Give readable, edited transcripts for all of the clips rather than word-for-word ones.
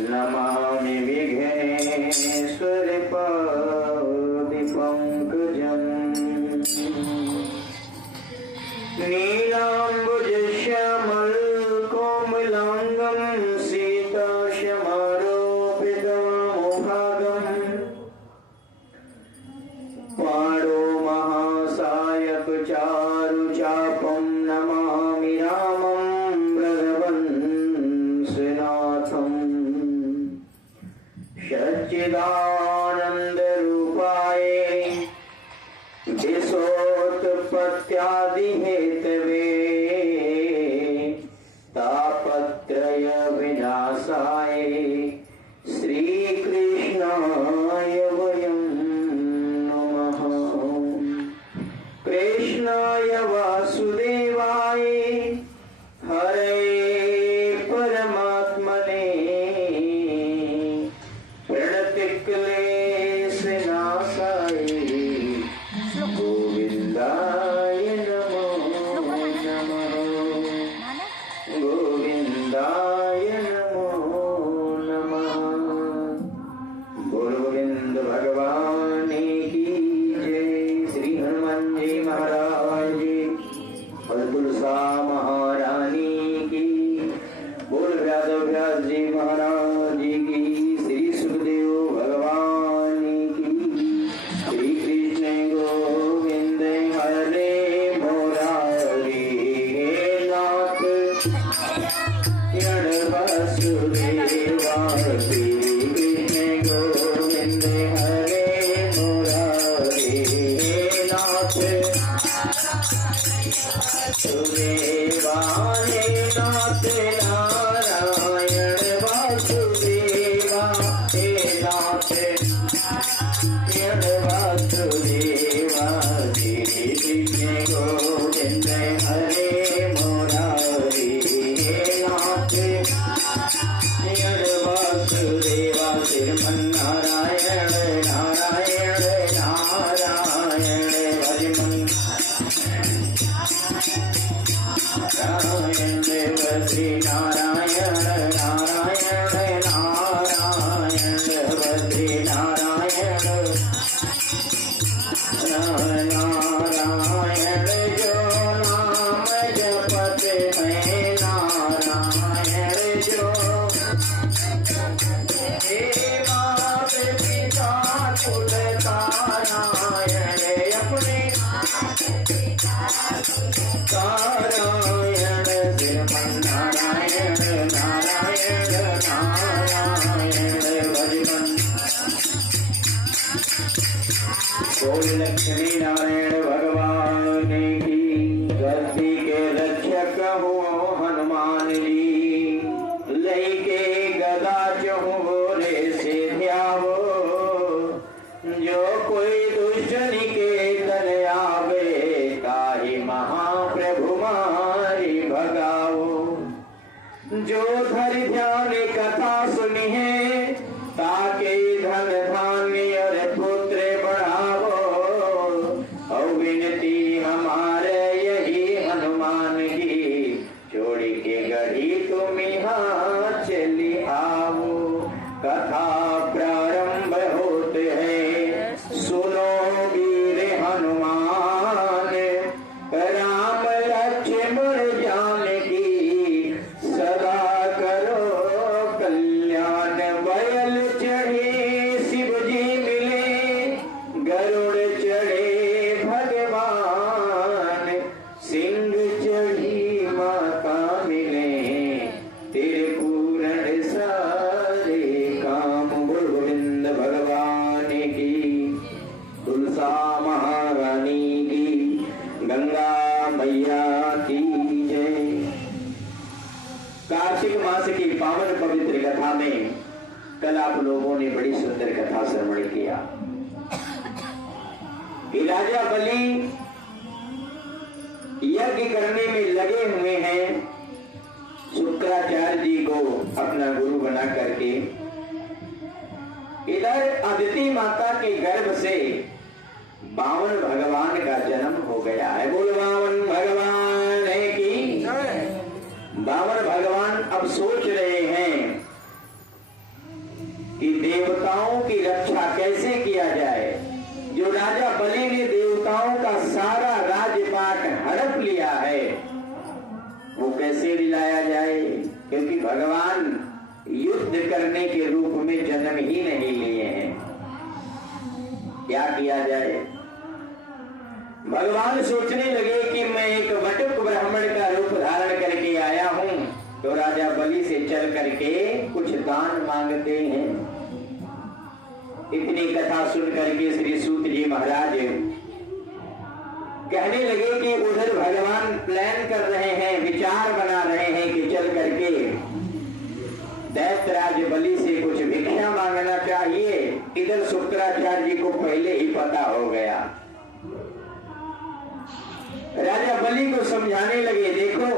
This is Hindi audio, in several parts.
नमामि विघ्नेश्वर पादिपङ्कजम् नीलाम्बुजश्यामलकोमलाङ्गं सीताशमारोपितमोभागम् पाणो महासायकचारुचापं नमामि रामं ब्रजवंशनाथम् सच्चिदानन्दरूपाय विश्वोत्पत्त्यादिहेतवे तापत्रय विनाशाय श्रीकृष्णाय वयं नमः। कृष्णाय वासुदेवाय हरे परमात्मने प्रणतिक्लेशनाशाय गोविन्दाय नमो नमः। गोविन्दाय नमो नमः। बोल गोविंद भगवान की जय। श्री हनुमान जी महाराज जी और तुलसा महारानी की। बोल व्यास जी महाराज जी की। श्री सुखदेव भगवान की। श्री कृष्ण गोविंद हरे मुरारी हे नाथ वसुदेवा। श्री कृष्ण गोविंद हरे मुरारी हे नाथ वसुदेवा। हे नाथ नारायण वासुदेवा। हे नाथ वासुदेवा। श्री कृष्ण गोविंद हरे मुरारी हे नाथ वासुदेवा। श्रीमन्नारायण नारायण नारायण भजमन नारायण श्री नारायण नारायण नारायण श्री नारायण नारायण जो नाम जपते हैं नारायण जो मात पिता कुल तारायण अपने नारायण श्रीमन्नारायण नारायण नारायण भजमन। बोल लक्ष्मी नारायण भगवान की। धरती के रक्षक हो हनुमान जी। लई के गदा चहु बोले से ध्यावो। जो कोई दुष्ट निकेतन आवे ताहि महाप्रभु मारी भगाओ। जो धरि ध्यान कथा सुनी है ताके धन धान्य और पुत्र बढ़ावो। और विनती हमारे यही हनुमान की। छोड़ी के गढ़ी तुम यहाँ चली आओ। कथा प्रारंभ होते हैं सुनो वीर हनुमान। राम लक्ष्मण जानकी सदा करो कल्याण। बैल चढ़े शिव जी मिले गरुड़ चढ़े भगवान। सिंह चढ़ी माता मिले तेरे पूर्ण सारे काम। बोल गोविंद भगवान की। तुलसा महारानी की। गंगा मैया की जय। कार्तिक मास की पावन पवित्र कथा में कल आप लोगों ने बड़ी सुंदर कथा श्रवण किया कि राजा बलि यज्ञ करने में लगे हुए हैं। शुक्राचार्य जी को अपना गुरु बना करके इधर अदिति माता के गर्भ से बावन भगवान का जन्म हो गया है। बोल बावन भगवान है कि बावन भगवान अब सोच रहे हैं कि देवताओं की रक्षा कैसे किया जाए। जो राजा बलि ने देवताओं का सारा राजपाट हड़प लिया है वो कैसे दिलाया जाए, क्योंकि भगवान युद्ध करने के रूप में जन्म ही नहीं लिए हैं। क्या किया जाए। भगवान सोचने लगे कि मैं एक वटुक ब्राह्मण का रूप धारण करके आया हूं, तो राजा बलि से चल करके कुछ दान मांगते हैं। इतनी कथा सुन करके श्री सूत जी महाराज कहने लगे कि उधर भगवान प्लान कर रहे हैं, विचार बना रहे हैं कि चल करके दैत्यराज बलि से कुछ भिक्षा मांगना चाहिए। इधर शुक्राचार्य जी को पहले ही पता हो गया। राजा बलि को समझाने लगे, देखो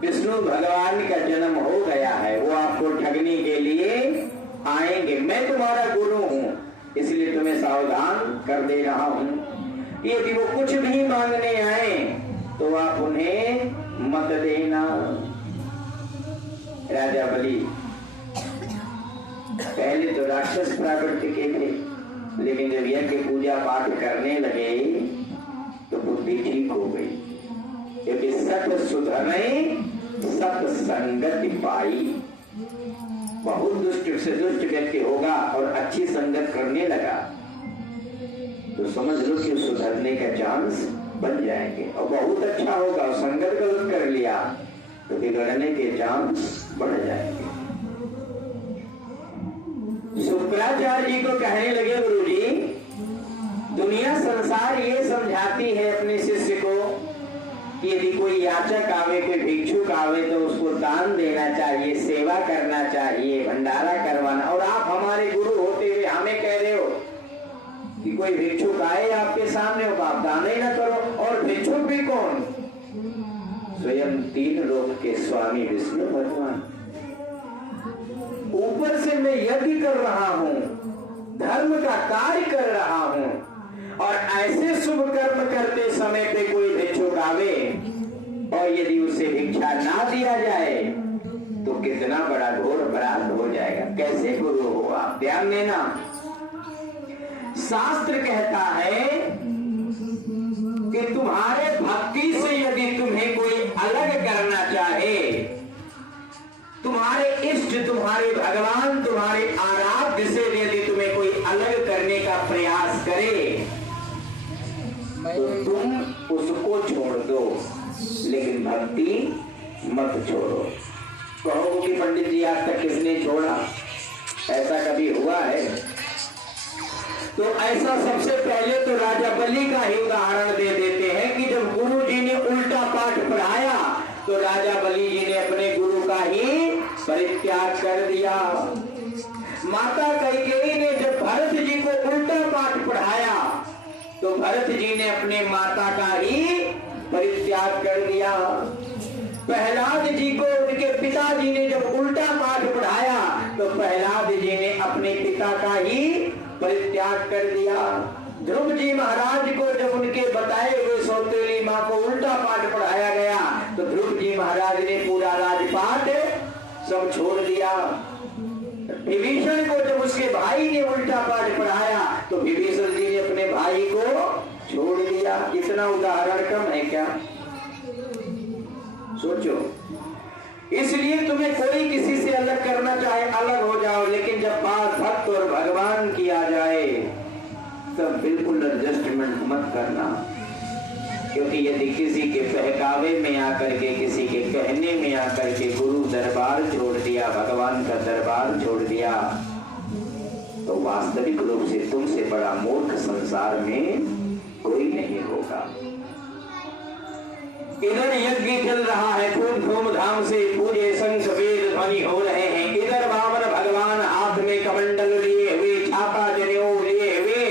विष्णु भगवान का जन्म हो गया है, वो आपको ठगने के लिए आएंगे। मैं तुम्हारा गुरु हूं, इसलिए तुम्हें सावधान कर दे रहा हूं। यदि वो कुछ भी मांगने आए तो आप उन्हें मत देना। राजा बलि पहले तो राक्षस प्रवृत्ति के थे, लेकिन जब यज्ञ पूजा पाठ करने लगे तो बुद्धि ठीक हो गई, क्योंकि सत सुधरने सत संगति पाई। बहुत दुष्ट से दुष्ट व्यक्ति होगा और अच्छी संगत करने लगा तो समझ लो कि सुधरने का चांस बन जाएंगे, और बहुत अच्छा होगा। संगत गलत कर लिया तो बिगड़ने के चांस बढ़ जाएंगे। शुक्राचार्य जी को कहने लगे, गुरुजी दुनिया संसार ये समझाती है अपने शिष्य को कि यदि कोई याचक आवे, कोई भिक्षुक आवे तो उसको दान देना चाहिए, सेवा करना चाहिए, भंडारा करवाना। और आप हमारे गुरु होते हुए हमें कह रहे हो कि कोई भिक्षुक आए आपके सामने हो आप दान ही ना करो। और भिक्षुक भी कौन? स्वयं तीन लोक के स्वामी विष्णु भगवान। ऊपर से मैं यज्ञ कर रहा हूं, धर्म का कार्य कर रहा हूं, और ऐसे शुभ कर्म करते समय पे कोई भिक्षुक आवे और यदि उसे भिक्षा ना दिया जाए तो कितना बड़ा घोर अपराध हो जाएगा। कैसे गुरु हो आप? ध्यान देना, शास्त्र कहता है कि तुम्हारे भक्ति से यदि तुम्हें कोई अलग करना चाहे, तुम्हारे इष्ट, तुम्हारे भगवान, तुम्हारे आराध्य से यदि तुम्हें कोई अलग करने का प्रयास करे तो तुम उसको छोड़ दो, लेकिन भक्ति मत छोड़ो। कहो कि पंडित जी आज तक किसने छोड़ा? ऐसा कभी हुआ है? तो ऐसा सबसे पहले तो राजा बलि का ही उदाहरण दे देते हैं कि जब गुरु जी ने उल्टा पाठ पढ़ाया तो राजा बलि जी ने अपने गुरु का ही परित्याग कर दिया। माता कैकेयी ने जब भरत जी को उल्टा पाठ पढ़ाया तो भरत जी ने अपने माता का ही परित्याग कर दिया। प्रहलाद जी को उनके पिताजी ने जब उल्टा पाठ पढ़ाया तो प्रहलाद जी ने अपने पिता का ही परित्याग कर दिया। ध्रुव जी महाराज को जब उनके बताए हुए सौतेली माँ को उल्टा पाठ पढ़ाया गया तो ध्रुव जी महाराज ने पूरा राजपाट सब छोड़ दिया। विभीषण को जब उसके भाई ने उल्टा पाठ पढ़ाया तो विभीषण जी ने अपने भाई को छोड़ दिया। इतना उदाहरण कम है क्या? सोचो। इसलिए तुम्हें कोई किसी से अलग करना चाहे अलग हो जाओ, लेकिन जब बात भक्त और भगवान की आ जाए तब बिल्कुल एडजस्टमेंट मत करना, क्योंकि यदि किसी के बहकावे में आकर के, किसी के कहने में आकर के गुरु दरबार छोड़ दिया, भगवान का दरबार छोड़ दिया तो वास्तविक रूप से तुमसे बड़ा मूर्ख संसार में कोई नहीं होगा। इधर यज्ञ चल रहा है, खूब धूमधाम से पूजे शंख वेद ध्वनि हो रहे हैं। इधर बावन भगवान हाथ में कमंडल लिए हुए, छाता जनेऊ लिए हुए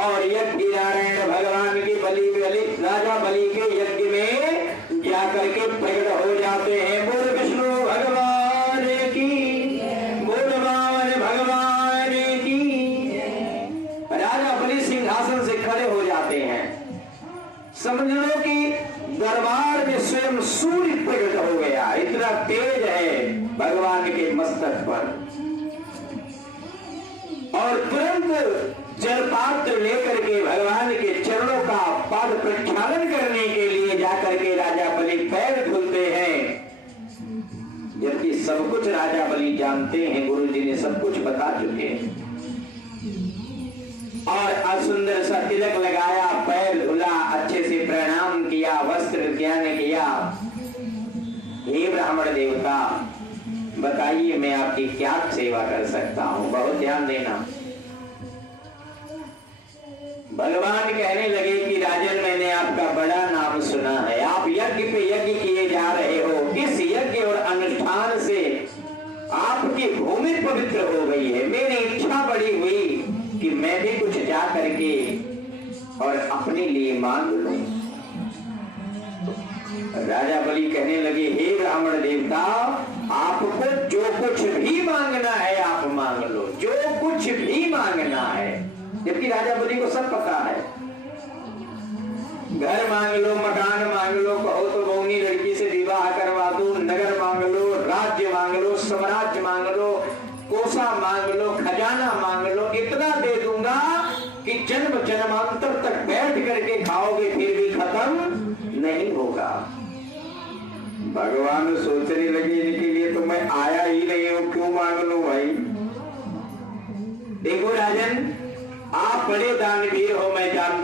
और यज्ञ नारायण भगवान की बलि राजा बलि के यज्ञ में जाकर के प्रकट हो जाते हैं। बोल विष्णु भगवान की, बोल वामन भगवान की। राजा बलि सिंहासन से खड़े हो जाते हैं। समझ लो कि दरबार में स्वयं सूर्य प्रकट हो गया, इतना तेज है भगवान के मस्तक पर। और तुरंत जलपात्र लेकर के भगवान के चरणों का पाद प्रक्षालन करने के लिए जाकर के राजा बलि पैर धुलते हैं। जबकि सब कुछ राजा बलि जानते हैं, गुरु जी ने सब कुछ बता चुके हैं। और असुंदर सा तिलक लगाया, पैर धुला, अच्छे से प्रणाम किया, वस्त्र ज्ञान किया। हे ब्राह्मण देवता, बताइए मैं आपकी क्या सेवा कर सकता हूं? बहुत ध्यान देना। भगवान कहने लगे कि राजन, मैंने आपका बड़ा नाम सुना है। आप यज्ञ पे यज्ञ किए जा रहे हो। इस यज्ञ और अनुष्ठान से आपकी भूमि पवित्र हो गई है। मेरी इच्छा बड़ी हुई कि मैं भी कुछ जा करके और अपने लिए मांग लूं। राजा बलि कहने लगे, हे ब्राह्मण देवता, आपको जो कुछ भी मांगना है आप मांग लो, जो कुछ भी मांगना है। जबकि राजा बलि को सब पता है। घर मांग लो, मकान मांग लो, कहो तो बहुनी लड़की से विवाह करवा दूं, नगर मांग लो, राज्य मांग लो, साम्राज्य मांग लो, कोसा मांग लो, खजाना मांग लो, इतना दे दूंगा कि जन्म जन्मांतर तक बैठ करके खाओगे फिर भी खत्म नहीं होगा। भगवान सोचने लगे, इनके लिए तो मैं आया ही नहीं हूं, क्यों मांग लो भाई। देखो राजन, आप बड़े दानवीर हो, मैं जानता